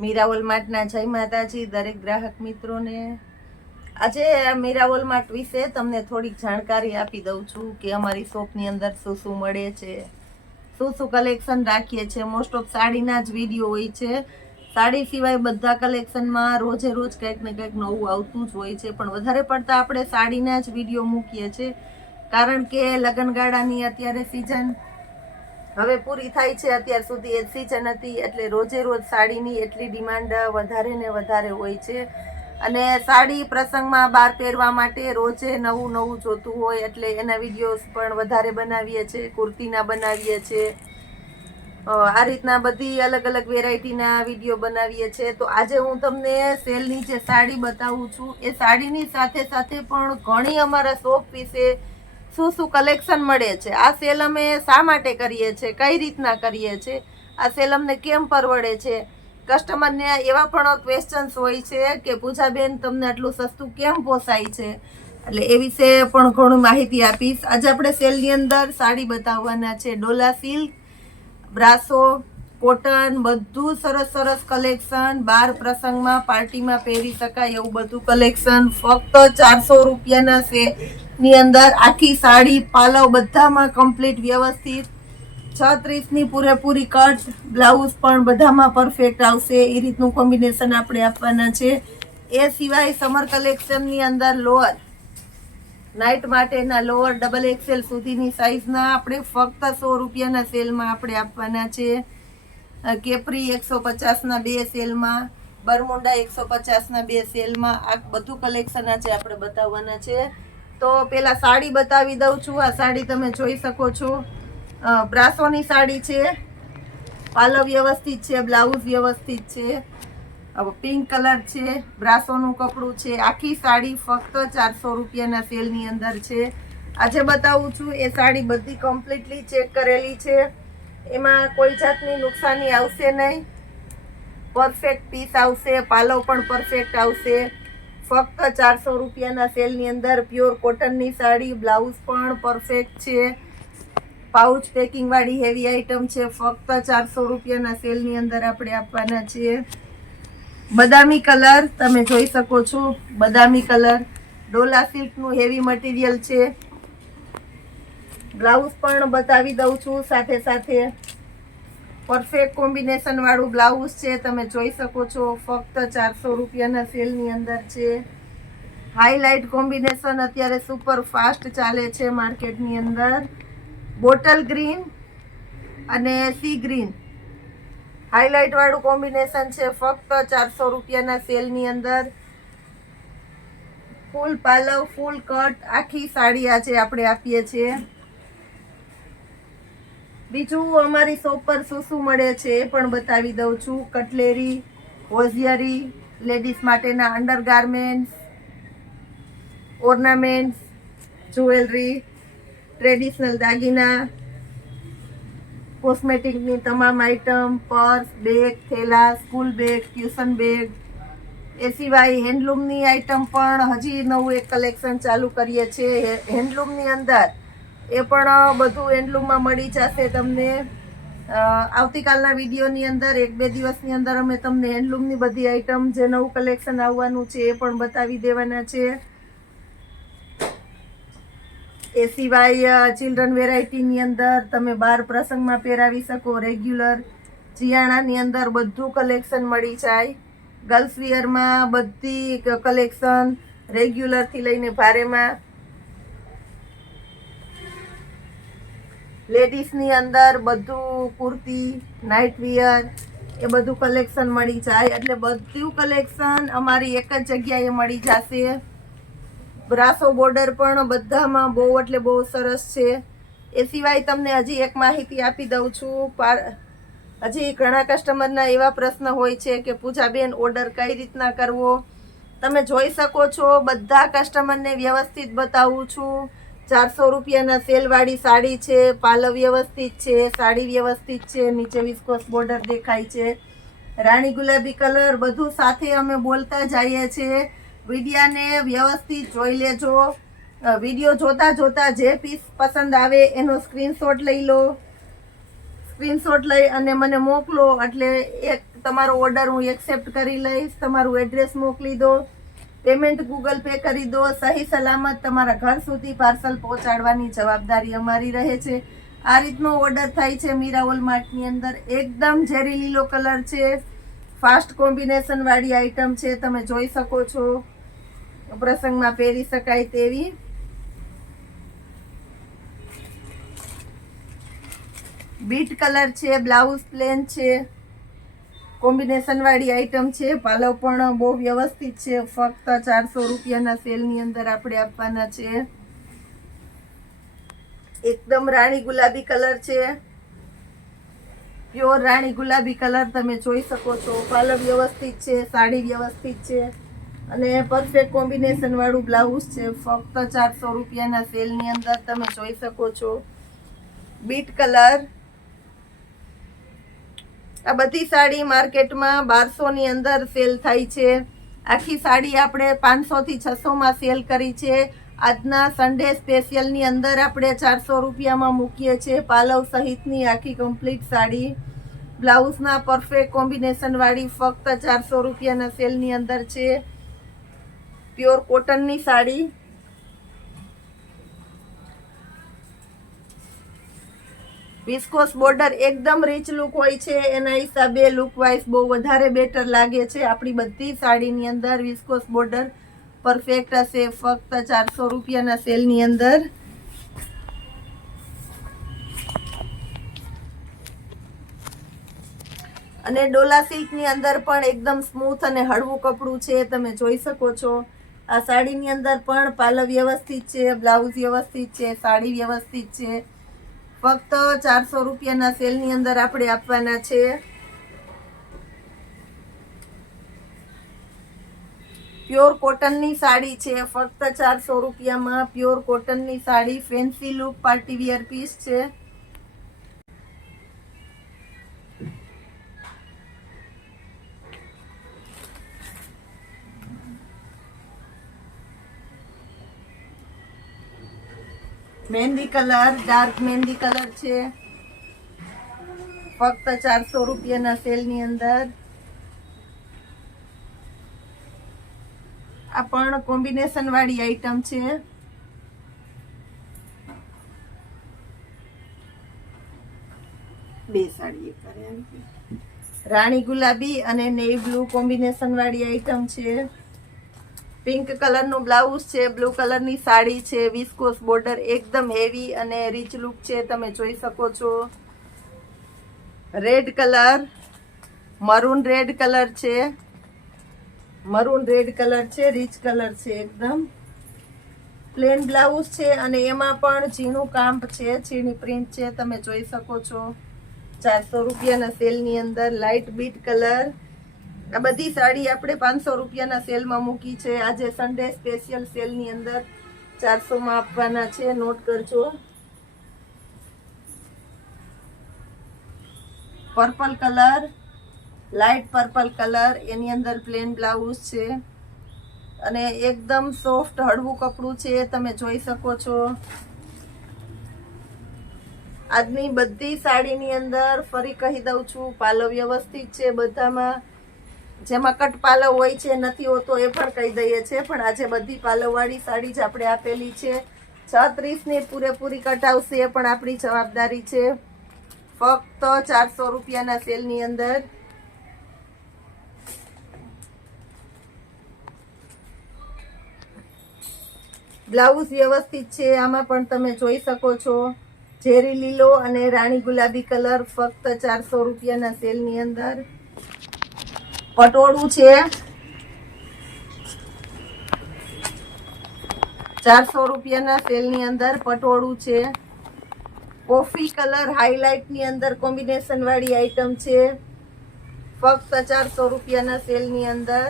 મીરા વોલમાર્ટના જય માતાજી દરેક ગ્રાહક મિત્રોને। આજે મીરા વોલમાર્ટ વિશે તમને થોડીક જાણકારી આપી દઉં છું કે અમારી શોપની અંદર શું શું મળે છે, શું કલેક્શન રાખીએ છીએ। મોસ્ટ ઓફ સાડીના જ વિડીયો હોય છે। સાડી સિવાય બધા કલેક્શનમાં રોજે રોજ કંઈક ને કંઈક નવું આવતું જ હોય છે, પણ વધારે પડતા આપણે સાડીના જ વિડીયો મૂકીએ છીએ, કારણ કે લગ્નગાળાની અત્યારે સિઝન હવે પૂરી થાય છે। અત્યાર સુધી એ સિઝન હતી એટલે રોજે રોજ સાડીની એટલી ડિમાન્ડ વધારે ને વધારે હોય છે, અને સાડી પ્રસંગમાં બહાર પહેરવા માટે રોજે નવું નવું જોતું હોય એટલે એના વિડીયોઝ પણ વધારે બનાવીએ છીએ, કુર્તીના બનાવીએ છીએ, આ રીતના બધી અલગ અલગ વેરાયટીના વિડીયો બનાવીએ છીએ। તો આજે હું તમને સેલની જે સાડી બતાવું છું એ સાડીની સાથે સાથે પણ ઘણી અમારા શોપ વિશે શું કલેક્શન મળે છે, આ સેલ અમે શા માટે કરીએ છીએ, કઈ રીતના કરીએ છીએ, આ સેલ અમને કેમ પરવડે છે। કસ્ટમરને એવા પણ ક્વેશ્ચન્સ હોય છે કે પૂજાબેન તમને આટલું સસ્તું કેમ પોસાય છે, એટલે એ વિશે પણ ઘણું માહિતી આપીશ। આજે આપણે સેલની અંદર સાડી બતાવવાના છે, ડોલા સિલ્ક, બ્રાસો, કોટન, બધું સરસ સરસ કલેક્શન, બાર પ્રસંગમાં પાર્ટીમાં પહેરી શકાય એવું બધું કલેક્શન ફક્ત 400 રૂપિયાના ની અંદર આખી સાડી પાલવ બધામાં કમ્પ્લીટ વ્યવસ્થિત, 36ની પૂરેપૂરી કટ, બ્લાઉઝ પણ બધામાં પરફેક્ટ આવશે એ રીતનું કોમ્બિનેશન આપણે આપવાના છે। એ સિવાય સમર કલેક્શનની અંદર લોઅર, નાઇટ માટેના લોઅર ડબલ એક્સેલ સુધીની સાઇઝના આપણે ફક્ત 100 રૂપિયાના સેલમાં આપણે આપવાના છે। કેપરી 150ના 2 સેલમાં, બરમુંડા 150ના 2 સેલમાં, આ બધું કલેક્શન આજે આપણે બતાવવાના છે। તો પેલા સાડી બતાવી દઉં છું। આ સાડી તમે જોઈ શકો છો, બ્રાસોની સાડી છે, પાલવ વ્યવસ્થિત છે, બ્લાઉઝ વ્યવસ્થિત છે, પિંક કલર છે, બ્રાસોનું કપડું છે, આખી સાડી ફક્ત 400 રૂપિયાના સેલની અંદર છે। આજે બતાવું છું એ સાડી બધી કમ્પ્લીટલી ચેક કરેલી છે, એમાં કોઈ જાતની નુકસાની આવશે નહીં, પરફેક્ટ પીસ આવશે, પાલવ પણ પરફેક્ટ આવશે। ફક્ત 400 રૂપિયાના સેલની અંદર પ્યોર કોટનની સાડી, બ્લાઉઝ પણ પરફેક્ટ છે, પાઉચ પેકિંગ વાળી હેવી આઈટમ છે, ફક્ત 400 રૂપિયાના સેલની અંદર આપણે આપવાના છીએ। બદામી કલર તમે જોઈ શકો છો, બદામી કલર, ડોલા સિલ્કનું હેવી મટીરિયલ છે, બ્લાઉઝ પણ બતાવી દઉં છું સાથે સાથે, પરફેક્ટ કોમ્બિનેશન વાળું બ્લાઉઝ છે, તમે જોઈ શકો છો, ફક્ત 400 રૂપિયાના સેલની અંદર છે। હાઈલાઇટ કોમ્બિનેશન અત્યારે સુપર ફાસ્ટ ચાલે છે માર્કેટની અંદર, બોટલ ગ્રીન અને સી ગ્રીન હાઈલાઇટ વાળું કોમ્બિનેશન છે, ફક્ત 400 રૂપિયાના સેલની અંદર। ફૂલ પાલવ, ફૂલ કટ, આખી સાડી આજે આપણે આપીએ છીએ। બીજું અમારી શોપ પર શું મળે છે એ પણ બતાવી દઉં છું। કટલેરી, હોઝિયરી, લેડીઝ માટેના અંડરગાર્મેન્ટ્સ, ઓર્નામેન્ટ્સ, જ્વેલરી, ટ્રેડિશનલ દાગીના, કોસ્મેટિકની તમામ આઇટમ, પર્સ, બેગ, થેલા, સ્કૂલ બેગ, ટ્યુશન બેગ, એ સિવાય હેન્ડલૂમની આઇટમ પણ હજી નવું એક કલેક્શન ચાલુ કરીએ છીએ હેન્ડલૂમની અંદર, એ પણ બધું હેન્ડલૂમમાં મળી જશે તમને। આવતીકાલના વિડીયોની અંદર 1-2 દિવસની અંદર અમે તમને હેન્ડલૂમની બધી આઇટમ જે નવું કલેક્શન આવવાનું છે એ પણ બતાવી દેવાના છે। એ સિવાય ચિલ્ડ્રન વેરાયટીની અંદર તમે બાર પ્રસંગમાં પહેરાવી શકો, રેગ્યુલર ચિયાણાની અંદર બધું કલેક્શન મળી જાય। ગર્લ્સ વિયરમાં બધી કલેક્શન, રેગ્યુલરથી લઈને ભારેમાં, લેડીઝની અંદર બધું કુર્તી, નાઇટ વિયર, એ બધું કલેક્શન મળી જાય, એટલે બધું કલેક્શન અમારી એક જ જગ્યાએ મળી જશે। બ્રાસો બોર્ડર પણ બધામાં બહુ એટલે બહુ સરસ છે। એ સિવાય તમને હજી એક માહિતી આપી દઉં છું, હજી ઘણા કસ્ટમરના એવા પ્રશ્ન હોય છે કે પૂજાબેન ઓર્ડર કઈ રીતના કરવો, તમે જોઈ શકો છો બધા કસ્ટમરને વ્યવસ્થિત બતાવું છું। 400 રૂપિયાના સેલવાળી સાડી છે, પાલવ વ્યવસ્થિત છે, સાડી વ્યવસ્થિત છે, નીચે વિસ્કોસ બોર્ડર દેખાય છે, રાણી ગુલાબી કલર, બધું સાથે અમે બોલતા જઈએ છીએ। વિડીયાને વ્યવસ્થિત જોઈ લેજો, વિડીયો જોતા જોતા જે પીસ પસંદ આવે એનો સ્ક્રીનશોટ લઈ લો, સ્ક્રીનશોટ લઈ અને મને મોકલો, એટલે એક તમારો ઓર્ડર હું એક્સેપ્ટ કરી લઈશ. તમારું એડ્રેસ મોકલી દો, પેમેન્ટ ગૂગલ પે કરી દો. સહી સલામત તમારા ઘર સુધી પાર્સલ પહોંચાડવાની જવાબદારી અમારી રહે છે. આ રીતનો ઓર્ડર થાય છે મીરા વોલમાર્ટની અંદર. એકદમ ઝેરી લીલો કલર છે, ફાસ્ટ કોમ્બિનેશન વાળી આઈટમ છે. તમે જોઈ શકો છો, પ્રસંગમાં પહેરી શકાય તેવી. બીટ કલર છે, બ્લાઉઝ પ્લેન છે, કોમ્બિનેશન વાળી આઈટમ છે. પાલવ પણ બહુ વ્યવસ્થિત છે. ફક્ત 400 રૂપિયાના સેલની અંદર આપણે આપવાના છે. એકદમ રાણી ગુલાબી કલર છે, પ્યોર રાણી ગુલાબી કલર. તમે જોઈ શકો છો, પાલવ વ્યવસ્થિત છે, સાડી વ્યવસ્થિત છે અને પરફેક્ટ કોમ્બિનેશન વાળું બ્લાઉઝ છે. ફક્ત 400 રૂપિયાના સેલની અંદર તમે જોઈ શકો છો. Bit colour. આ બધી સાડી માર્કેટમાં 1200 ની અંદર સેલ થાય છે. આખી સાડી આપણે 500 થી 600 માં સેલ કરી છે. આજના સન્ડે સ્પેશિયલની અંદર આપણે 400 રૂપિયામાં મૂકીએ છીએ. પાલવ સહિતની આખી કમ્પ્લીટ સાડી બ્લાઉઝના પરફેક્ટ કોમ્બિનેશન વાળી ફક્ત 400 રૂપિયાના સેલની અંદર છે. પ્યોર કોટનની સાડી. વિસ્કોસ બોર્ડર એકદમ રીચ લુક હોય છે, એના હિસાબે લુક વાઇઝ બહુ વધારે બેટર લાગે છે. આપણી બધી સાડીની અંદર વિસ્કોસ બોર્ડર પરફેક્ટ હશે. ફક્ત 400 રૂપિયાના સેલની અંદર. અને ડોલા સિલ્કની અંદર પણ એકદમ સ્મૂથ અને હળવું કપડું છે. તમે જોઈ શકો છો. આ સાડીની અંદર પણ પાલવ વ્યવસ્થિત છે, બ્લાઉઝ વ્યવસ્થિત છે, સાડી વ્યવસ્થિત છે. ફક્ત 400 રૂપિયાના સેલની અંદર આપણે આપવાના છે. પ્યોર કોટનની સાડી છે. ફક્ત 400 રૂપિયામાં પ્યોર કોટનની sari. Fancy look party wear piece છે. Mehndi colour, dark mehndi colour છે. ફક્ત 400 રૂપિયાના સેલની અંદર. આ પણ કોમ્બિનેશન વાળી આઈટમ છે. બે સાડી રાણી ગુલાબી અને નેવી બ્લુ કોમ્બિનેશન વાળી આઈટમ છે. પિંક કલરનું બ્લાઉઝ છે, બ્લુ કલરની સાડી છે. વિસ્કોસ બોર્ડર એકદમ હેવી અને રીચ લુક છે. તમે જોઈ શકો છો. Red colour, maroon red colour છે. મરૂન રેડ કલર છે, રીચ કલર છે. એકદમ પ્લેન બ્લાઉઝ છે અને એમાં પણ ઝીણું કામ છે, ઝીણી પ્રિન્ટ છે. તમે જોઈ શકો છો. 400 રૂપિયાના સેલની અંદર. Light bit colour. આ બધી સાડી આપણે 500 રૂપિયાના સેલમાં મૂકી છે. આજે સન્ડે સ્પેશિયલ સેલની અંદર 400 માં આપવાના છે. નોટ કરજો. Purple colour, light purple colour. એની અંદર પ્લેન બ્લાઉઝ છે અને એકદમ સોફ્ટ હળવું કપડું છે. તમે જોઈ શકો છો. આજની બધી સાડીની અંદર ફરી કહી દઉં છું, પાલવ વ્યવસ્થિત છે બધામાં. જેમાં કટ પાલવ હોય છે, નથી હોતો એ પણ કહી દઈએ છીએ. પણ આજે બધી પાલવવાળી સાડી જ આપણે આપેલી છે. 36 ની પૂરેપૂરી કટ આવશે એ પણ આપણી જવાબદારી છે. ફક્ત 400 રૂપિયાના સેલની અંદર. બ્લાઉઝ વ્યવસ્થિત છે. આમાં પણ તમે જોઈ શકો છો. ઝેરી લીલો અને રાણી ગુલાબી કલર. ફક્ત 400 રૂપિયાના સેલની અંદર. પટોળું છે, 400 રૂપિયાના સેલની અંદર પટોળું છે. કોફી કલર હાઇલાઇટની અંદર કોમ્બિનેશન વાળી આઈટમ છે. ફક્ત 400 રૂપિયાના સેલની અંદર.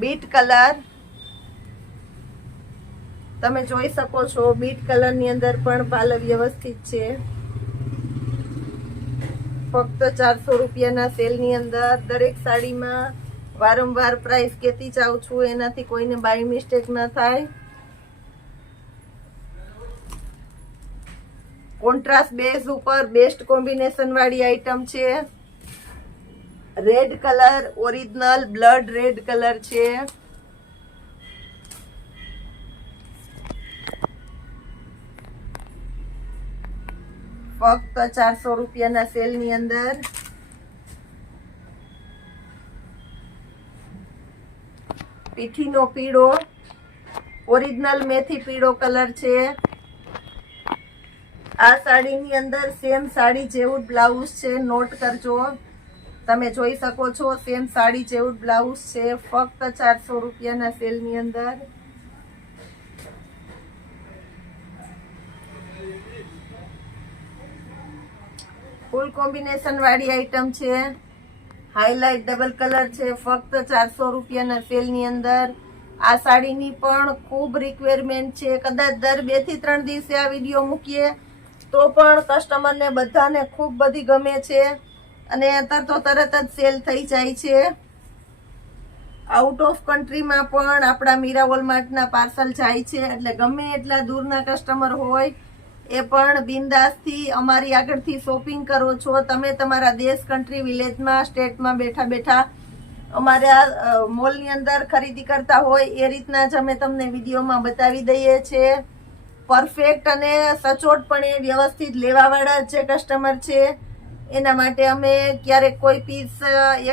Bit colour. તમે જોઈ શકો છો. બીટ કલરની અંદર પણ પાલવ વ્યવસ્થિત છે. ફક્ત 400 રૂપિયાના સેલની અંદર. દરેક સાડીમાં વારંવાર પ્રાઇસ કહેતી જાઉં છું, એનાથી કોઈને બાય મિસ્ટેક ન થાય. કોન્ટ્રાસ્ટ બેઝ ઉપર બેસ્ટ કોમ્બિનેશન વાળી આઈટમ છે. Red colour original blood red colour છે. ફક્ત 400 રૂપિયાના સેલની અંદર. પીઠીનો પીળો ઓરિજિનલ મેથી પીળો કલર છે. આ સાડીની અંદર સેમ સાડી જેવું બ્લાઉઝ છે. નોટ કરજો, તમે જોઈ શકો છો સેમ સાડી જેવું બ્લાઉઝ છે. ફક્ત 400 રૂપિયાના સેલની અંદર. ફૂલ કોમ્બિનેશન વાળી આઈટમ છે. હાઇલાઇટ ડબલ કલર છે. ફક્ત 400 રૂપિયાના સેલની અંદર. આ સાડીની પણ ખૂબ રિક્વાયરમેન્ટ છે. કદાચ દર 2 થી 3 દિવસે આ વિડીયો મૂકીએ તો પણ કસ્ટમરને બધાને ખૂબ બધી ગમે છે અને તરત જ સેલ થઈ જાય છે. આઉટ ઓફ કન્ટ્રીમાં પણ આપણા મીરા વોલમાર્ટના પાર્સલ જાય છે, એટલે ગમે એટલા દૂરના કસ્ટમર હોય એ પણ બિંદાસથી અમારી આગળથી શોપિંગ કરો છો. તમે તમારા દેશ, કન્ટ્રી, વિલેજમાં, સ્ટેટમાં બેઠા બેઠા અમારા મોલની અંદર ખરીદી કરતા હોય એ રીતના જ અમે તમને વિડીયોમાં બતાવી દઈએ છીએ. પરફેક્ટ અને સચોટપણે વ્યવસ્થિત લેવાવાળા જે કસ્ટમર છે એના માટે અમે ક્યારેક કોઈ પીસ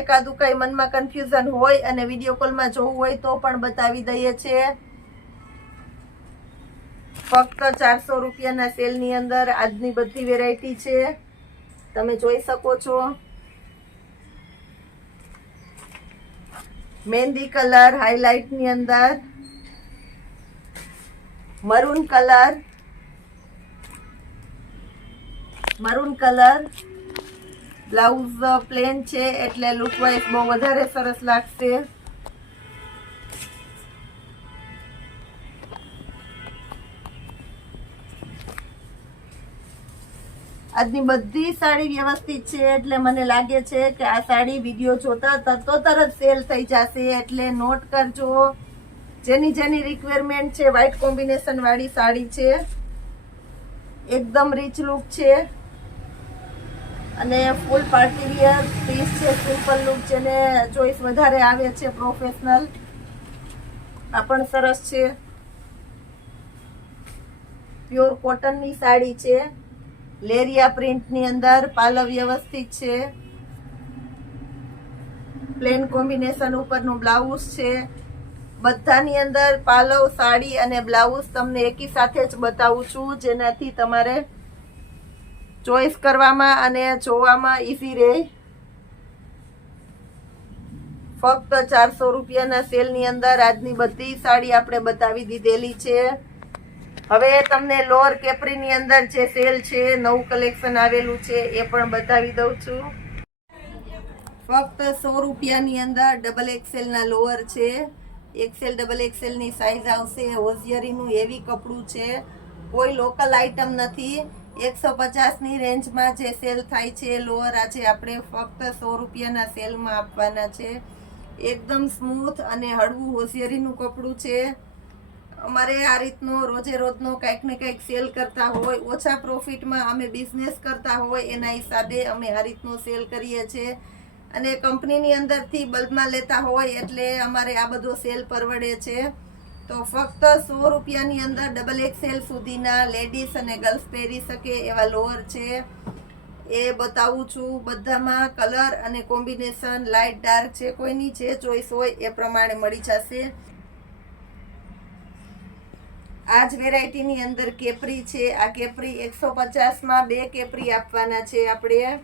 એકાદું કંઈ મનમાં કન્ફ્યુઝન હોય અને વિડીયો કોલમાં જોવું હોય તો પણ બતાવી દઈએ છીએ. ફક્ત 400 રૂપિયાના સેલની અંદર આજની બધી વેરાયટી છે, તમે જોઈ શકો છો. મહેંદી કલર હાઇલાઇટની અંદર, મરૂન કલર બ્લાઉઝ પ્લેન છે એટલે લુક વાઇઝ બહુ વધારે સરસ લાગશે. આજની બધી સાડી વ્યવસ્થિત છે એટલે મને લાગે છે કે આ સાડી વિડીયો જોતા તરત સેલ થઈ જશે, એટલે નોટ કરજો. જેની રિક્વાયરમેન્ટ છે. વ્હાઇટ કોમ્બિનેશન વાળી સાડી છે, એકદમ રીચ લુક છે અને ફૂલ પાર્ટી વિયર પીસ છે. સિમ્પલ લુક જેને ચોઈસ વધારે આવે છે, પ્રોફેશનલ. આ પણ સરસ છે. પ્યોર કોટનની સાડી છે, લેરિયા પ્રિન્ટની અંદર. પાલવ વ્યવસ્થિત છે. પ્લેન કોમ્બિનેશન ઉપરનું બ્લાઉઝ છે. બધાની અંદર પાલવ, સાડી અને બ્લાઉઝ તમને એકી સાથે જ બતાવું છું, જેનાથી તમારે ચોઈસ કરવામાં અને જોવામાં ઈઝી રહે. ફક્ત 400 રૂપિયાના સેલની અંદર આજની બધી સાડી આપણે બતાવી દીધેલી છે. હવે તમને લોઅર કેપરીની અંદર જે સેલ છે, નવું કલેક્શન આવેલું છે એ પણ બતાવી દઉં છું. ફક્ત 100 રૂપિયાની અંદર ડબલ એક્સેલના લોઅર છે. એક્સેલ ડબલ એક્સેલની સાઇઝ આવશે. હોઝિયરીનું હેવી કપડું છે, કોઈ લોકલ આઇટમ નથી. 150ની રેન્જમાં જે સેલ થાય છે લોઅર આજે આપણે ફક્ત 100 રૂપિયાના સેલમાં આપવાના છે. એકદમ સ્મૂથ અને હળવું હોઝિયરીનું કપડું છે. અમારે આ રીતનો રોજે રોજનો કંઈક ને કંઈક સેલ કરતા હોય, ઓછા પ્રોફિટમાં અમે બિઝનેસ કરતા હોય એના હિસાબે અમે આ રીતનો સેલ કરીએ છીએ. અને કંપનીની અંદરથી બલ્કમાં લેતા હોય એટલે અમારે આ બધો સેલ પરવડે છે. તો ફક્ત 100 રૂપિયાની અંદર ડબલ એક્સેલ સુધીના લેડીઝ અને ગર્લ્સ પહેરી શકે એવા લોઅર છે એ બતાવું છું. બધામાં કલર અને કોમ્બિનેશન લાઇટ ડાર્ક છે, કોઈની જે ચોઈસ હોય એ પ્રમાણે મળી જશે. આ જ વેરાયટીની અંદર કેપરી છે. આ કેપરી 150માં 2 કેપરી આપવાના છે આપણે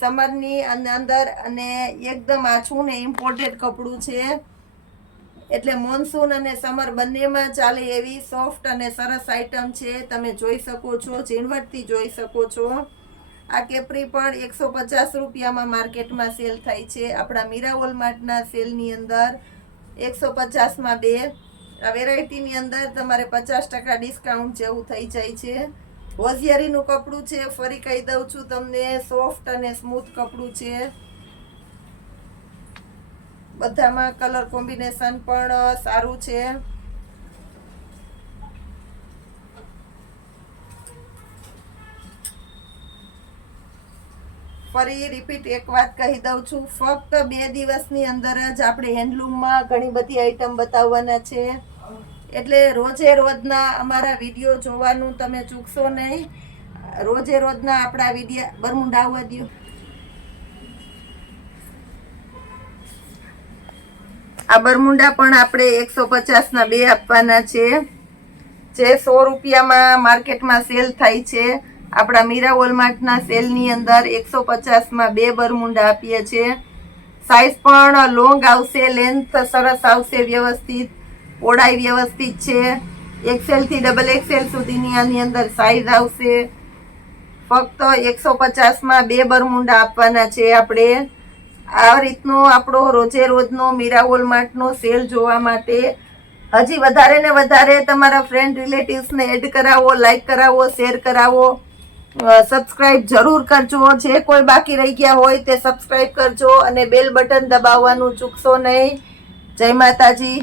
સમરની અંદર, અને એકદમ આછું ને ઇમ્પોર્ટેડ કપડું છે, એટલે મોન્સૂન અને સમર બંનેમાં ચાલે એવી સોફ્ટ અને સરસ આઈટમ છે. તમે જોઈ શકો છો, ઝીણવટથી જોઈ શકો છો. આ કેપરી પણ 150 રૂપિયામાં માર્કેટમાં સેલ થાય છે. આપણા મીરા વોલમાર્ટના સેલની અંદર 150માં 2. આ વેરાયટીની અંદર તમારે 50% ડિસ્કાઉન્ટ જેવું થઈ જાય છે. હોઝિયરીનું કપડું છે, ફરી કહી દઉં છું તમને, સોફ્ટ અને સ્મૂથ કપડું છે. બધામાં કલર કોમ્બિનેશન પણ સારું છે. ફરી રિપીટ એક વાત કહી દઉં છું, ફક્ત 2 દિવસની અંદર જ આપણે હેન્ડલૂમમાં ઘણી બધી આઈટમ બતાવવાના છે, એટલે રોજે રોજના અમારા વિડીયો જોવાનું તમે ચૂકશો નહીં. રોજે રોજના આપણા વિડીયો બરમુંડા આવવા દો. આ બરમુંડા પણ આપણે 150 ના 2 આપવાના છે, જે 100 રૂપિયામાં માર્કેટમાં સેલ થાય છે. આપણા મીરા વોલમાર્ટના સેલની અંદર 150માં 2 બરમુંડા આપીએ છીએ. સાઈઝ પણ લોંગ આવશે, લેન્થ સરસ આવશે, વ્યવસ્થિત, પહોળાઈ વ્યવસ્થિત છે. XL થી XXL સુધીની આની અંદર સાઈઝ આવશે. ફક્ત 150માં 2 બરમુંડા આપવાના છે આપણે. આ રીતનો આપણો રોજે રોજનો મીરા વોલમાર્ટનો સેલ જોવા માટે હજી વધારે ને વધારે તમારા ફ્રેન્ડ રિલેટિવ્સને એડ કરાવો, લાઈક કરાવો, શેર કરાવો, સબસ્ક્રાઇબ જરૂર કરજો. જે કોઈ બાકી રહી ગયા હોય તે સબસ્ક્રાઇબ કરજો અને બેલ બટન દબાવવાનું ચૂકશો નહીં. જય માતાજી.